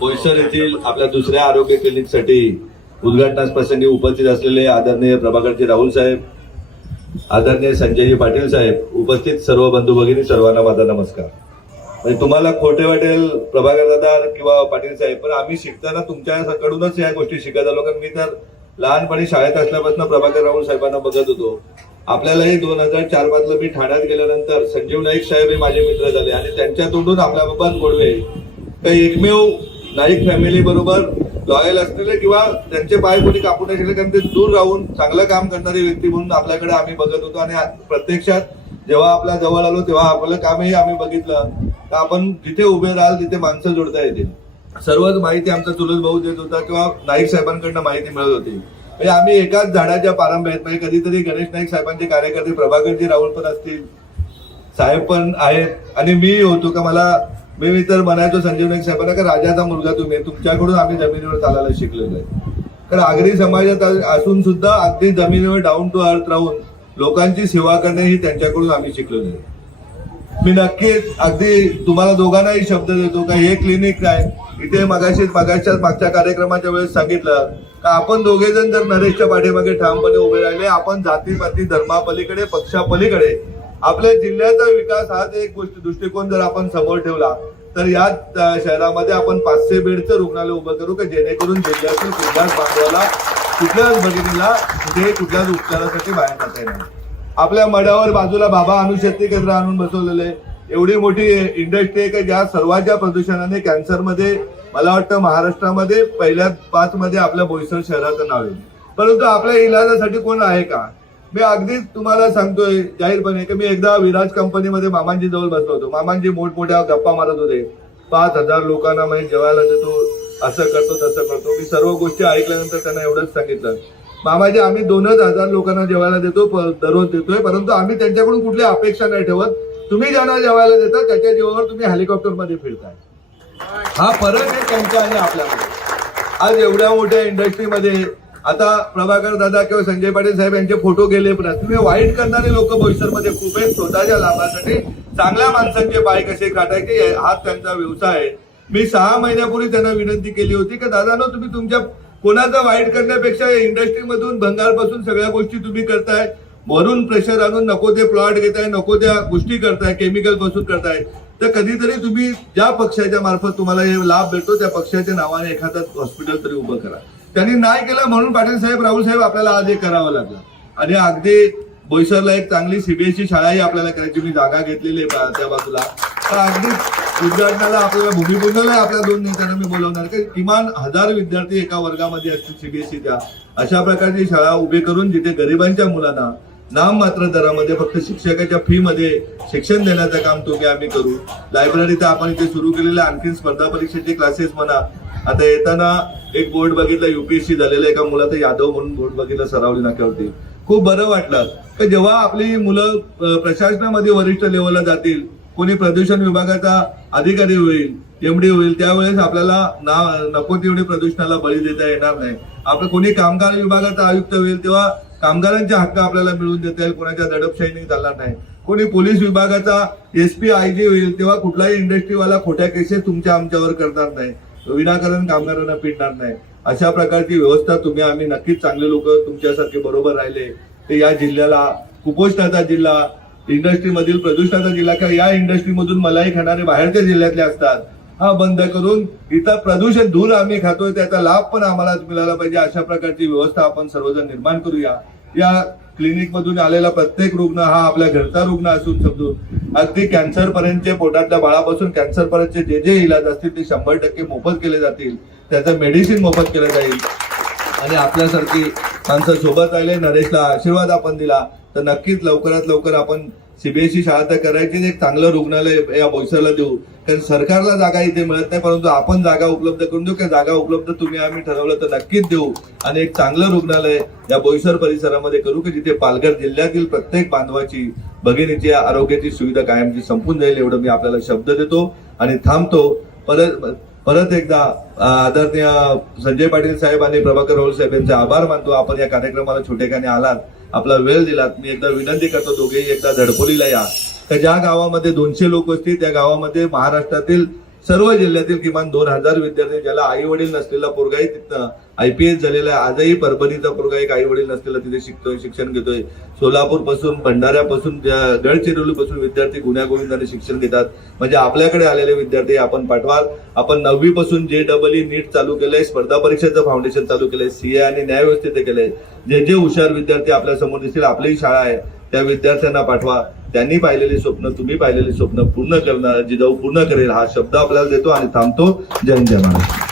बोईसर येथील आपल्या दुसऱ्या आरोग्य क्लिनिकसाठी उद्घाटनास प्रसंगी उपस्थित असलेले आदरणीय प्रभाकरजी राहुल साहेब आदरणीय संजयजी पाटील साहेब उपस्थित सर्व बंधू भगिनी सर्वांना माझा नमस्कार. म्हणजे तुम्हाला खोटे वाटेल प्रभाकर दादा किंवा पाटील साहेब पण आम्ही शिकताना तुमच्याकडूनच या गोष्टी शिकत आलो कारण मी तर लहानपणी शाळेत असल्यापासून प्रभाकर राहुल साहेबांना बघत होतो. आपल्यालाही दोन हजार चार पाचला मी ठाण्यात गेल्यानंतर संजीव नाईक साहेब हे माझे मित्र झाले आणि त्यांच्या तोंडून आपल्या बाबा गोडवे काही एकमेव नाईक फॅमिली बरोबर लॉयल असलेले किंवा त्यांचे पाय कोणी कापू नाही शकले कारण ते दूर राहून चांगलं काम करणारी व्यक्ती म्हणून आपल्याकडे आम्ही बघत होतो आणि प्रत्यक्षात जेव्हा आपल्या जवळ आलो तेव्हा आपलं कामही आम्ही बघितलं. तर आपण जिथे उभे राहाल तिथे माणसं जोडता येतील. सर्वच माहिती आमचा चुलत भाऊ देत होता किंवा नाईक साहेबांकडनं माहिती मिळत होती. म्हणजे आम्ही एकाच झाडाच्या पारंब्यात म्हणजे कधीतरी गणेश नाईक साहेबांचे कार्यकर्ते प्रभाकरजी राहुल पण असतील साहेब पण आहेत. आणि मी होतो का मला मी मी तर म्हणायचो संजीव नाईक साहेबांना का राजाचा मुलगा तुम्ही तुमच्याकडून आम्ही जमिनीवर चालायला शिकलेलो आहे. कारण आगरी समाजात असून सुद्धा अगदी जमिनीवर डाऊन टू अर्थ राहून लोकांची सेवा करणे ही त्यांच्याकडून आम्ही शिकलेलो आहे. मी नक्कीच अगदी तुम्हाला दोघांनाही शब्द देतो का हे क्लिनिक काय इथे मगाशी मगाच्या मागच्या कार्यक्रमाच्या वेळेस सांगितलं का आपण दोघे जण जर नरेशच्या पाठीमागे ठामपणे उभे राहिले आपण जातीपाती धर्मापलीकडे पक्षापलीकडे आपल्या जिल्ह्याचा विकास हाच एक गोष्ट दृष्टिकोन जर आपण समोर ठेवला तर या शहरामध्ये आपण पाचशे बेडचं रुग्णालय उभं करू का? जेणेकरून जिल्ह्यातील कुठल्याच बांधवाला कुठल्याच भगिनीला कुठेही कुठल्याच उपचारासाठी बाहेर जाता येणार आपल्या मड्यावर बाजूला बाबा अनुशेती केंद्र आणून बसवलेले एवढी मोठी इंडस्ट्री आहे की? ज्या सर्वांच्या प्रदूषणाने कॅन्सरमध्ये मला वाटतं महाराष्ट्रामध्ये पहिल्या पाच मध्ये आपल्या बोईसर शहराचं नाव येईल परंतु आपल्या इलाजासाठी कोण आहे का? मी अगदीच तुम्हाला सांगतोय जाहीरपणे की मी एकदा विराज कंपनीमध्ये मामांजी जवळ बसलो होतो. मामांजी मोठमोठ्या गप्पा मारत होते. पाच हजार लोकांना म्हणजे जेवायला देतो असं करतो तसं करतो. मी सर्व गोष्टी ऐकल्यानंतर त्यांना एवढंच सांगितलं. मामाजी आम्ही दोनच हजार लोकांना जेवायला देतो दररोज देतोय परंतु आम्ही त्यांच्याकडून कुठली अपेक्षा नाही ठेवत. तुम्ही ज्यांना जेवायला देता त्याच्या जीवावर तुम्ही हेलिकॉप्टरमध्ये फिरताय. हा फरक आहे त्यांच्या आणि आपल्यामध्ये. आज एवढ्या मोठ्या इंडस्ट्रीमध्ये आता प्रभाकर दादा किंवा संजय पाटील साहेब यांचे फोटो गेले पण तुम्ही वाईट करणारे लोक भविष्यामध्ये खूप आहेत. स्वतःच्या लाभासाठी चांगल्या माणसांचे पाय कसे काटायचे हा हाच त्यांचा व्यवसाय आहे. मी सहा महिन्यापूर्वी त्यांना विनंती केली होती की दादा नो तुम्ही तुमच्या कोणाचा वाईट करण्यापेक्षा इंडस्ट्रीमधून भंगारपासून सगळ्या गोष्टी तुम्ही करताय. वरून प्रेशर आणून नको ते प्लॉट घेताय नको त्या गोष्टी करताय केमिकलपासून करताय. तर कधीतरी तुम्ही ज्या पक्षाच्या मार्फत तुम्हाला हे लाभ भेटतो त्या पक्षाच्या नावाने एखादा हॉस्पिटल तरी उभं करा. त्यांनी नाही केलं म्हणून पाटील साहेब राहुल साहेब आपल्याला आज हे करावं लागलं. आणि अगदी बोईसरला एक चांगली सीबीएसई शाळाही आपल्याला करायची मी जागा घेतलेली आहे त्या बाजूला. तर अगदी उद्घाटनाला आपल्याला भूमिपूजनाला आपल्या दोन नेत्यांना मी बोलवणार की किमान हजार विद्यार्थी एका वर्गामध्ये असतील सीबीएसईच्या अशा प्रकारची शाळा उभी करून जिथे गरिबांच्या मुलांना नाम मात्र दरामध्ये फक्त शिक्षकाच्या फीमध्ये शिक्षण देण्याचं काम तुम्ही आम्ही करू. लायब्ररी तर आपण इथे सुरू केलेलं आणखी स्पर्धा परीक्षेचे क्लासेस म्हणा. आता येताना एक बोर्ड बघितला युपीएससी झालेला एका मुलाचं यादव म्हणून बोर्ड बघितलं सरावली नाक्यावरती. खूप बरं वाटलं. तर जेव्हा आपली मुलं प्रशासनामध्ये वरिष्ठ लेवलला जातील कोणी प्रदूषण विभागाचा अधिकारी होईल एमडी होईल त्यावेळेस आपल्याला ना नको तेवढी प्रदूषणाला बळी देता येणार नाही. आपलं कोणी कामगार विभागाचा आयुक्त होईल तेव्हा कामगारांचे हक्क आपल्याला मिळवून देता येईल कोणाच्या दडपशाहीने चालणार नाही. कोणी पोलीस विभागाचा एसपी आय जी होईल तेव्हा कुठलाही इंडस्ट्रीवाला खोट्या केसेस तुमच्या आमच्यावर करणार नाही. विनाकारण कामगारांना पिटणार नाही. अशा प्रकारची व्यवस्था तुम्ही आम्ही नक्कीच चांगले लोक तुमच्यासारखे बरोबर राहिले. ते या जिल्ह्याला कुपोषणाचा जिल्हा इंडस्ट्रीमधील प्रदूषणाचा जिल्हा किंवा या इंडस्ट्रीमधून मलाई खाणारे बाहेरच्या जिल्ह्यातले असतात. हा बंद करून इथं प्रदूषण धूर आम्ही खातोय त्याचा लाभ पण आम्हाला मिळाला पाहिजे. अशा प्रकारची व्यवस्था आपण सर्वजण निर्माण करूया. या क्लिनिक मधून आलेला प्रत्येक रुग्ण हा आपल्या घरचा रुग्ण असून समजून अगदी कॅन्सर पर्यंतचे पोटातल्या बाळापासून कॅन्सर पर्यंतचे जे जे इलाज असतील ते शंभर टक्के मोफत केले जातील. त्याचं मेडिसिन मोफत केलं जाईल. आणि आपल्यासारखी माणसं सोबत राहिले नरेशला आशीर्वाद आपण दिला तर नक्कीच लवकरात लवकर आपण सीबीएसई शाळा तर करायची एक चांगलं रुग्णालय या बोईसरला देऊ. कारण सरकारला जागा इथे मिळत नाही परंतु आपण जागा उपलब्ध करून देऊ. किंवा जागा उपलब्ध तुम्ही आम्ही ठरवलं तर नक्कीच देऊ. आणि एक चांगलं रुग्णालय या बोईसर परिसरामध्ये करू की जिथे पालघर जिल्ह्यातील प्रत्येक बांधवाची भगिनीची आरोग्याची सुविधा कायमची संपून जाईल एवढं मी आपल्याला शब्द देतो आणि थांबतो. परत परत एकदा आदरणीय संजय पाटील साहेब आणि प्रभाकर राहुल साहेब यांचे आभार मानतो. आपण या कार्यक्रमाला छोटेखाने आलात. आपला वेळ दिलात. मी एकदा विनंती करतो दोघेही एकदा धडपोलीला या. तर ज्या गावामध्ये दोनशे लोक असतील त्या गावामध्ये महाराष्ट्रातील सर्व जिल्ह्यातील किमान दोन हजार विद्यार्थी ज्याला आई वडील नसलेला पोरगाही तिथं आयपीएस झालेला आहे. आजही परभणीचा पोरगा एक आई वडील नसलेला तिथे शिकतोय शिक्षण घेतोय. सोलापूरपासून भंडाऱ्यापासून गडचिरोली पासून विद्यार्थी गुन्ह्यागोविंदाने शिक्षण घेतात. म्हणजे आपल्याकडे आलेले विद्यार्थी आपण पाठवाल. आपण नववी पासून जे डबल ई नीट चालू केलंय स्पर्धा परीक्षेचं फाउंडेशन चालू केलंय सीए आणि न्यायव्यवस्थेचे केलंय. जे जे हुशार विद्यार्थी आपल्यासमोर दिसतील आपलीही शाळा आहे. त्या विद्यार्थ्यांना पाठवा. त्यांनी पाहिलेली स्वप्न तुम्ही पाहिलेली स्वप्न पूर्ण करणार जिजाऊ पूर्ण करेल हा शब्द आपल्याला देतो आणि थांबतो. जय जय महाराष्ट्र.